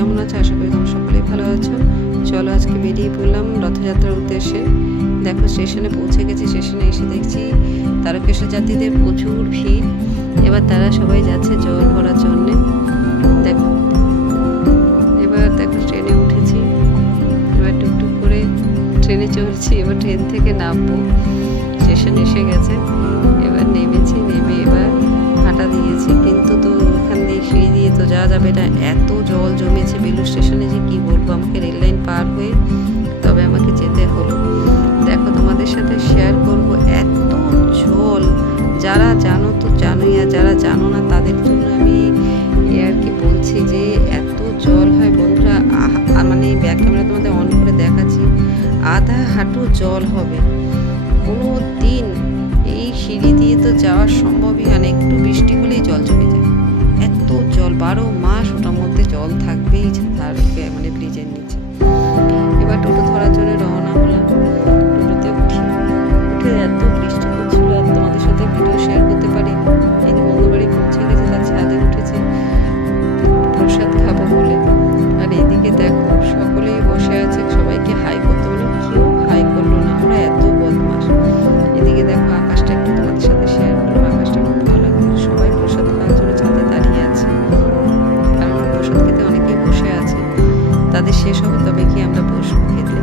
কেমন আছো? আশা করি তোমরা সকলেই ভালো আছো। চলো আজকে বেরিয়ে পড়লাম রথযাত্রার উদ্দেশ্যে। দেখো স্টেশনে পৌঁছে গেছি। স্টেশনে এসে দেখছি তারকেশ্বর যাত্রীদের প্রচুর ভিড়। এবার তারা সবাই যাচ্ছে জল ভরার জন্যে। দেখো এবার দেখো ট্রেনে উঠেছি, এবার টুকটুক করে ট্রেনে চড়ছি। এবার ট্রেন থেকে নামবো, স্টেশন এসে গেছে। এবার নেমেছি, নেমে এবার হাঁটা দিয়েছি, কিন্তু তো ওখান দিয়ে সিঁড়ি দিয়ে তো যাওয়া যাবে না, এত জল জমেছে বেলুড় স্টেশনে যে কি বলবো। আমাকে রেল লাইন পার হয়ে তবে আমাকে যেতে হলো। দেখো তোমাদের সাথে শেয়ার করব, এত জল। যারা জানো তো জানোই, আর যারা জানো না তাদের জন্য আমি আর কি বলছি যে এত জল হয় বন্ধুরা। মানে ব্যাক ক্যামেরা তোমাদের অন করে দেখাচ্ছি, আধা হাঁটু জল হবে কোনো দিন। এই সিঁড়ি দিয়ে তো যাওয়া সম্ভবই হয় না, একটু বৃষ্টি হলেই জল জমে যায়। এত জল 12 মাস ওটার মধ্যে জল থাকবেই, তার মানে ব্রিজের নিচে। এবার টোটো ধরার জন্য রওনা হলাম। টোটোতে উঠে এত বৃষ্টি হচ্ছিল, আর তোমাদের সাথে ভিডিও শেয়ার করতে পারি। এই যে বন্ধুবাড়ি পৌঁছে গেছে, তার ছাদে উঠেছে প্রসাদ খাবো বলে। আর এদিকে দেখো সকলেই বসে আছে, সবাইকে হাই করতে বলে কেউ হাই করলো না, ওরা এত বদমাস। এদিকে দেখো আকাশটা একটু তোমাদের সাথে শেয়ার করলাম, আকাশটা খুব ভালো লাগছে। সবাই প্রসাদ খাওয়ার জন্য ছাদে দাঁড়িয়ে আছে, কারণ প্রসাদ খেতে অনেকেই বসে আছে, তাদের শেষ হবে তবে কি আমরা বসবো খেতে।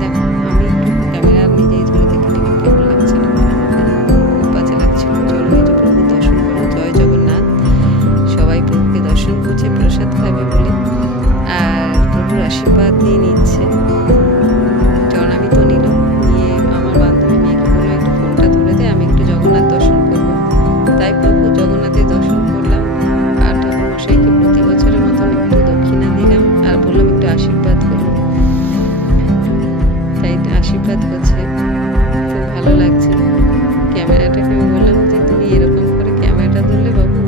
দেখো আমি একটু ক্যামেরা নিজেই ধরে দেখে নিলাম কেমন লাগছে না, খুব বাজে লাগছিল। চলো এই যে প্রভুর দর্শন করো, জয় জগন্নাথ। সবাই প্রভুকে দর্শন করছে প্রসাদ খাবে বলে, আর প্রভুর আশীর্বাদ নিয়ে নিচ্ছে। চরণামি তো নিল, নিয়ে আমার বান্ধবী মেয়েকে বললো একটু ফোনটা ধরে দে, আমি একটু জগন্নাথ দর্শন করবো। তাই প্রভু জগন্নাথের দর্শন করলাম, আর ঠাকুর মশাইকে প্রতি বছরের মতন একটু দক্ষিণা দিলাম, আর বললাম একটু আশীর্বাদ করুন। তাই আশীর্বাদ করছে, খুব ভালো লাগছে। ক্যামেরাটাকে আমি বললাম যে তুমি এরকম করে ক্যামেরাটা ধরলে বাবু,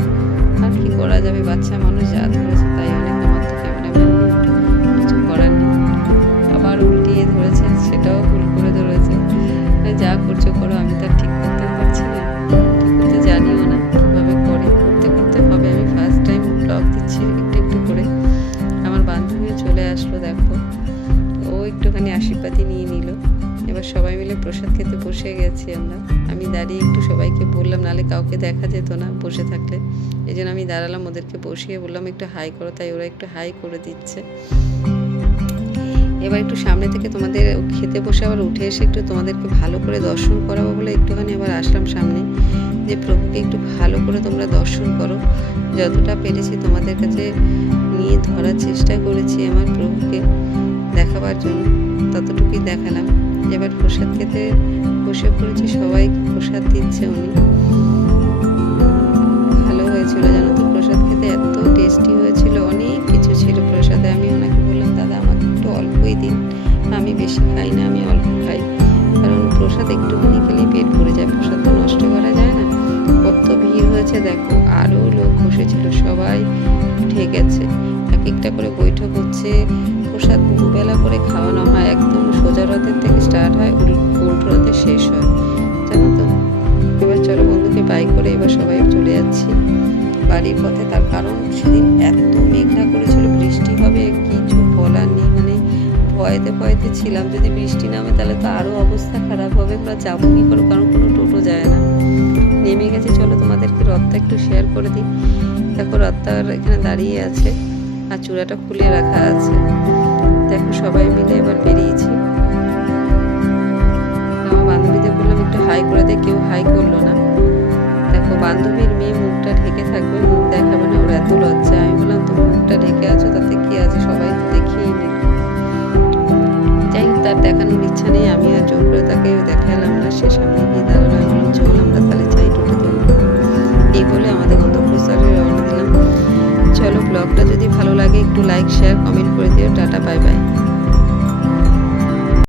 আর কি করা যাবে, বাচ্চা মানুষ যা ধরেছে তাই অনেক, আমার তো ক্যামেরাম্যান কিছু করার নেই। আবার উল্টিয়ে ধরেছে, সেটাও ভুল করে ধরেছে। যা করছো করো, আমি তার ঠিক করতে পারছি না, ঠিক করতে জানিও না কীভাবে করে, করতে করতে হবে। আমি ফার্স্ট টাইম ব্লগ দিচ্ছি একটু একটু করে। আমার বান্ধবীও চলে আসলো, দেখো ও একটুখানি আশীর্বাদই নিয়ে নিল। এবার সবাই মিলে প্রসাদ খেতে বসে গেছি আমরা। আমি দাঁড়িয়ে একটু সবাইকে বললাম, নাহলে কাউকে দেখা যেত না বসে থাকলে, এই জন্য আমি দাঁড়ালাম, ওদেরকে বসিয়ে বললাম একটু হাই করো, তাই ওরা একটু হাই করে দিচ্ছে। এবার একটু সামনে থেকে তোমাদের খেতে বসে আবার উঠে এসে একটু তোমাদেরকে ভালো করে দর্শন করাবো বলে একটুখানি আবার আসলাম সামনে, যে প্রভুকে একটু ভালো করে তোমরা দর্শন করো। যতটা পেরেছি তোমাদের কাছে নিয়ে ধরার চেষ্টা করেছি আমার প্রভুকে দেখাবার জন্য, ততটুকুই দেখালাম। এবার প্রসাদ খেতে বসে পড়েছি, সবাইকে প্রসাদ দিচ্ছে উনি। ভালো হয়েছিল জানো তো, প্রসাদ খেতে এত টেস্টি হয়েছিল, অনেক কিছু ছিল প্রসাদে। আমি ওনাকে বললাম দাদা আমাকে একটু অল্পই দিন, আমি বেশি খাই না, আমি অল্প খাই, কারণ প্রসাদ একটুখানি খেলেই পেট ভরে যায়, প্রসাদ তো নষ্ট করা যায় না। কত ভিড় হয়েছে দেখো, আরও লোক বসেছিল, সবাই উঠে গেছে, এক একটা করে বৈঠক হচ্ছে। প্রসাদ দুবেলা করে খাওয়ানো হয়, একদম সোজা রথের থেকে স্টার্ট হয়, উল্টো রথে শেষ হয়, জানো তো। এবার চলো বন্ধুকে বাই করে এবার সবাই চলে যাচ্ছি বাড়ির পথে। তার কারণ সেদিন এত মেঘলা করেছিল, বৃষ্টি হবে কিছু বলার নেই, মানে ভয়েতে ভয়েতে ছিলাম, যদি বৃষ্টি নামে তাহলে তো আরও অবস্থা খারাপ হবে, বা যাবো কী করো, কারণ কোনো টোটো যায় না। নেমে গেছে, চলো তোমাদেরকে রথটা একটু শেয়ার করে দিই। দেখো রথটার এখানে দাঁড়িয়ে আছে, আর চূড়াটা খুলে রাখা আছে। দেখো সবাই মিলে এবার বেরিয়েছি। আমার বান্ধবীদের বললাম একটু হাই করে দে, কেউ হাই করলো না। দেখো বান্ধবীর মেয়ে মুখটা ঢেকে থাকবে, মুখ দেখাবে না, ওর এত লজ্জা। আমি বললাম তুমি মুখটা ঢেকে আছো, তাতে কি আছে, সবাই তো দেখিয়েই নি। যাই হোক, তার দেখানোর ইচ্ছা নেই, আমি আর জোর করে তাকে দেখালাম না। সে সামনে গিয়ে দাঁড়ালো, আমি বললাম চল আমরা তাহলে যাই, টোটোতে উঠবো। এই বলে আমাদের গন্তব্যস্থলে রওনা দিলাম। চলো ব্লগটা যদি ভালো লাগে একটু লাইক শেয়ার কমেন্ট করে দিও। Tata bye bye.